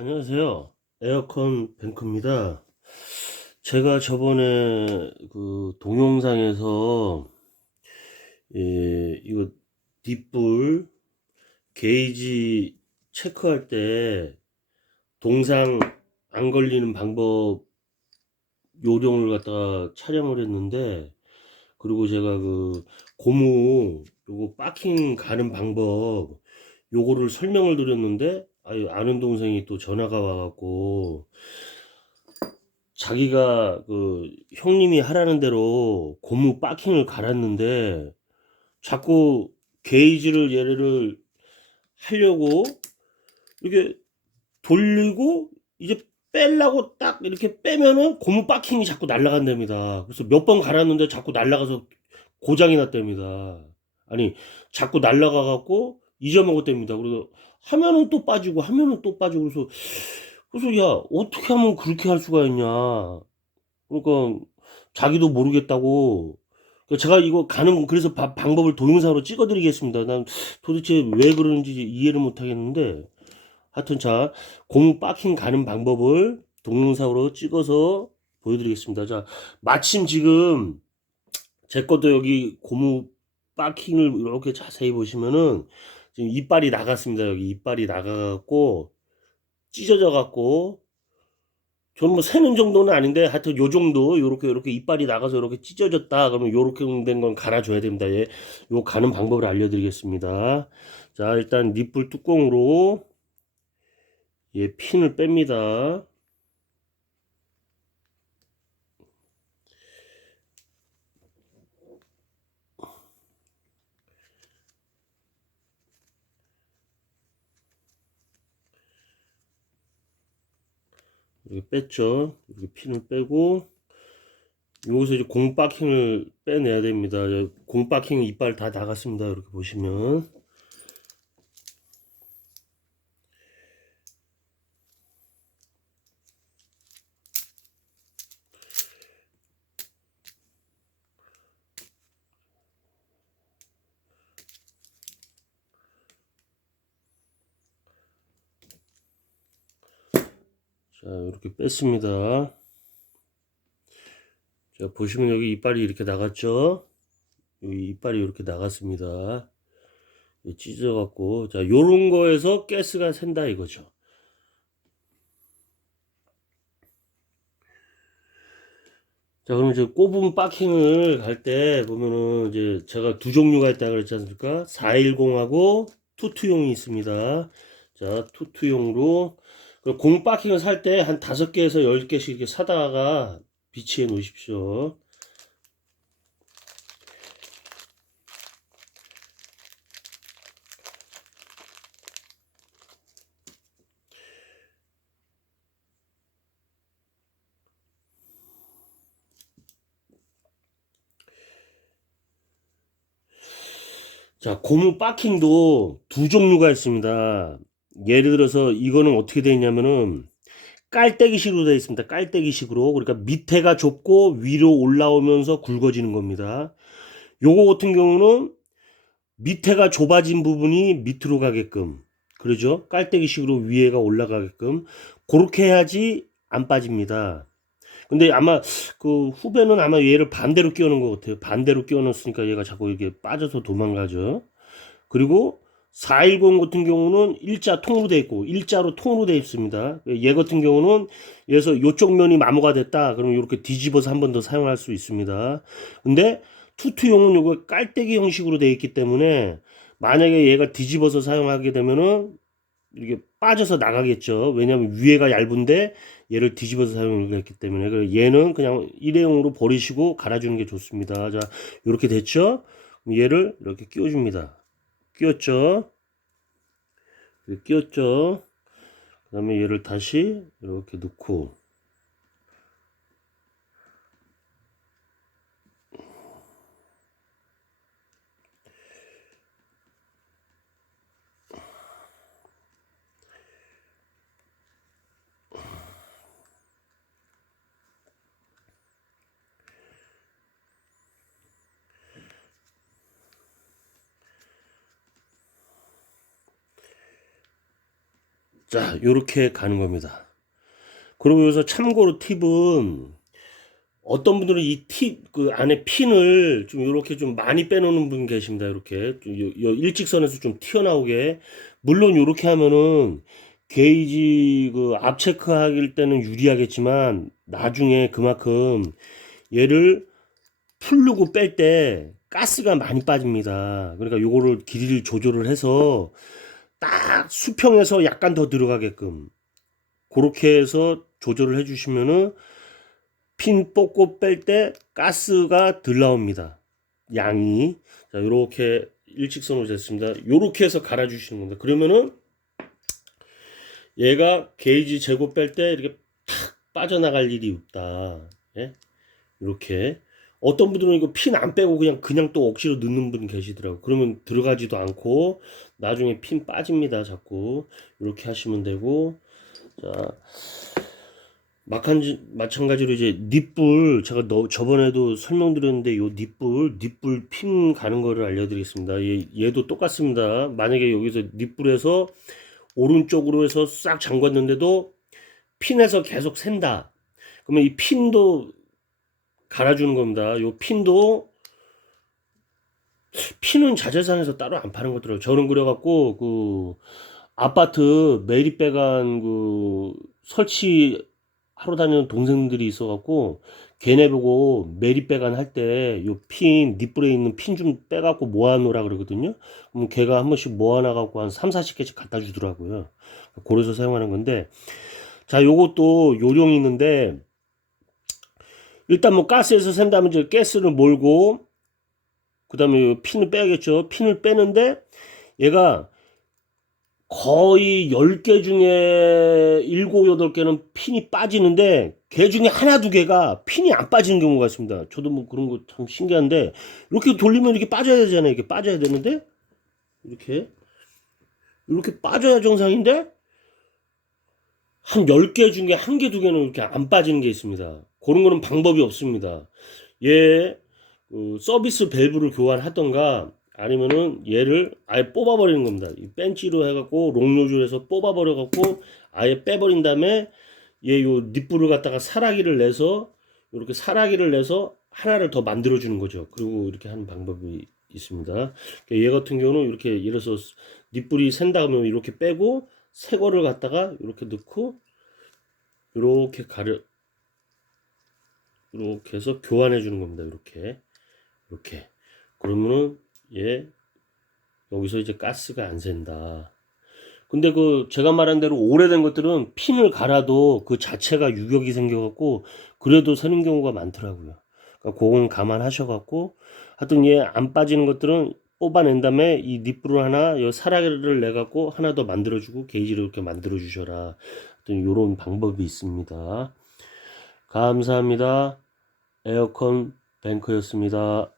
안녕하세요. 에어컨 뱅크입니다. 제가 저번에 그 동영상에서 예, 이거 뒷불 게이지 체크할 때 동상 안 걸리는 방법 요령을 갖다가 촬영을 했는데 그리고 제가 그 고무 요거 빠킹 가는 방법 요거를 설명을 드렸는데 아유, 아는 동생이 또 전화가 와갖고 자기가 그 형님이 하라는 대로 고무 빠킹을 갈았는데 자꾸 게이지를 얘를 하려고 이렇게 돌리고 이제 빼려고 딱 이렇게 빼면은 고무 빠킹이 자꾸 날아간답니다. 그래서 몇 번 갈았는데 자꾸 날아가서 고장이 났답니다. 아니 자꾸 날아가 갖고 잊어먹었답니다. 그래서 하면은 또 빠지고 하면은 또 빠지고 그래서 그래서 야 어떻게 하면 그렇게 할 수가 있냐. 그러니까 자기도 모르겠다고. 그러니까 제가 이거 가는 거 그래서 바- 방법을 동영상으로 찍어드리겠습니다. 난 도대체 왜 그러는지 이해를 못하겠는데. 하여튼 자 빠킹 가는 방법을 동영상으로 찍어서 보여드리겠습니다. 자 마침 지금 제 것도 여기 고무 빠킹을 이렇게 자세히 보시면은 지금 이빨이 나갔습니다. 여기 이빨이 나가갖고 찢어져 갖고 저는 뭐 새는 정도는 아닌데 하여튼 요 정도 요렇게 요렇게 이빨이 나가서 이렇게 찢어졌다 그러면 요렇게 된 건 갈아줘야 됩니다. 예. 요 가는 방법을 알려드리겠습니다. 자 일단 니뿔 뚜껑으로 예 핀을 뺍니다. 이렇게 뺐죠. 이렇게 핀을 빼고 여기서 이제 공박킹을 빼내야 됩니다. 공박킹 이빨 다 나갔습니다. 이렇게 보시면 자 이렇게 뺐습니다. 자 보시면 여기 이빨이 이렇게 나갔죠. 여기 이빨이 이렇게 나갔습니다. 찢어 갖고 자 요런 거에서 가스가 샌다 이거죠. 자, 그럼 이제 꼽은 빠킹을 갈 때 보면은 이제 제가 두 종류가 있다 그랬지 않습니까? 410하고 투투용이 있습니다. 자, 투투용으로 그리고 공 빠킹을 살 때 한 다섯 개에서 열 개씩 이렇게 사다가 비치해 놓으십시오. 자, 고무 빠킹도 두 종류가 있습니다. 예를 들어서 이거는 어떻게 되어 있냐면은 깔때기식으로 되어 있습니다. 깔때기식으로. 그러니까 밑에가 좁고 위로 올라오면서 굵어지는 겁니다. 요거 같은 경우는 밑에가 좁아진 부분이 밑으로 가게끔. 그러죠? 깔때기식으로 위에가 올라가게끔. 그렇게 해야지 안 빠집니다. 근데 아마 그 후배는 아마 얘를 반대로 끼워놓은 것 같아요. 반대로 끼워놓았으니까 얘가 자꾸 이게 빠져서 도망가죠. 그리고 410 같은 경우는 일자 통으로 돼 있고 일자로 통으로 돼 있습니다. 얘 같은 경우는 그래서 이쪽 면이 마모가 됐다. 그러면 이렇게 뒤집어서 한 번 더 사용할 수 있습니다. 근데 투투용은 요거 깔때기 형식으로 돼 있기 때문에 만약에 얘가 뒤집어서 사용하게 되면은 이게 빠져서 나가겠죠. 왜냐하면 위에가 얇은데 얘를 뒤집어서 사용했기 때문에 그래서 얘는 그냥 일회용으로 버리시고 갈아주는 게 좋습니다. 자, 이렇게 됐죠? 얘를 이렇게 끼워줍니다. 끼웠죠? 끼웠죠? 그 다음에 얘를 다시 이렇게 넣고 자, 요렇게 가는 겁니다. 그리고 여기서 참고로 팁은 어떤 분들은 이 팁, 그 안에 핀을 좀 이렇게 좀 많이 빼놓는 분 계십니다. 이렇게. 좀 요, 요 일직선에서 좀 튀어나오게. 물론 이렇게 하면은 게이지 그 앞 체크할 때는 유리하겠지만 나중에 그만큼 얘를 풀르고 뺄 때 가스가 많이 빠집니다. 그러니까 요거를 길이를 조절을 해서 딱 수평에서 약간 더 들어가게끔 그렇게 해서 조절을 해주시면은 핀 뽑고 뺄 때 가스가 덜 나옵니다. 양이. 자, 요렇게 일직선으로 됐습니다. 요렇게 해서 갈아주시는 겁니다. 그러면은 얘가 게이지 재고 뺄 때 이렇게 탁 빠져나갈 일이 없다. 예? 이렇게. 어떤 분들은 이거 핀 안 빼고 그냥 그냥 또 억지로 넣는 분 계시더라고. 그러면 들어가지도 않고 나중에 핀 빠집니다. 자꾸 이렇게 하시면 되고 자 마찬가지, 마찬가지로 이제 닛불 제가 너, 저번에도 설명드렸는데 요 닛불 닛불 핀 가는 거를 알려드리겠습니다. 얘, 얘도 똑같습니다. 만약에 여기서 닛불에서 오른쪽으로 해서 싹 잠궜는데도 핀에서 계속 샌다. 그러면 이 핀도 갈아주는 겁니다. 요 핀도 핀은 자재산에서 따로 안 파는 것더라고요. 저는 그래갖고 그 아파트 매립배관 그 설치 하러 다니는 동생들이 있어갖고 걔네 보고 매립배관 할 때 요핀 닛불에 있는 핀 좀 빼갖고 모아놓으라 그러거든요. 그럼 걔가 한 번씩 모아놔갖고 한 3, 40개씩 갖다 주더라고요. 그래서 사용하는 건데 자 요것도 요령이 있는데 일단 뭐 가스에서 샌다면 이제 가스를 몰고 그 다음에 핀을 빼야겠죠. 핀을 빼는데 얘가 거의 10개 중에 7, 8개는 핀이 빠지는데 개 중에 하나, 두 개가 핀이 안 빠지는 경우가 있습니다. 저도 뭐 그런 거 참 신기한데 이렇게 돌리면 이렇게 빠져야 되잖아요. 이렇게 빠져야 되는데 이렇게 이렇게 빠져야 정상인데 한 10개 중에 한 개, 두 개는 이렇게 안 빠지는 게 있습니다. 그런 거는 방법이 없습니다. 얘 그 서비스 밸브를 교환하던가 아니면은 얘를 아예 뽑아버리는 겁니다. 이 벤치로 해갖고 롱노즐에서 뽑아버려갖고 아예 빼버린 다음에 얘 요 닛불을 갖다가 사라기를 내서 이렇게 사라기를 내서 하나를 더 만들어주는 거죠. 그리고 이렇게 하는 방법이 있습니다. 그러니까 얘 같은 경우는 이렇게 예를 들어서 닛불이 샌다 그러면 이렇게 빼고 새 거를 갖다가 이렇게 넣고 이렇게 가려 이렇게 해서 교환해 주는 겁니다. 이렇게 이렇게 그러면은 얘 여기서 이제 가스가 안 샌다. 근데 그 제가 말한 대로 오래된 것들은 핀을 갈아도 그 자체가 유격이 생겨갖고 그래도 새는 경우가 많더라고요. 그러니까 그건 감안하셔갖고 하여튼 얘 안 빠지는 것들은 뽑아낸 다음에 이 닛불을 하나 여 사라기를 내갖고 하나 더 만들어주고 게이지를 이렇게 만들어 주셔라. 하여튼 요런 방법이 있습니다. 감사합니다. 에어컨 뱅크였습니다.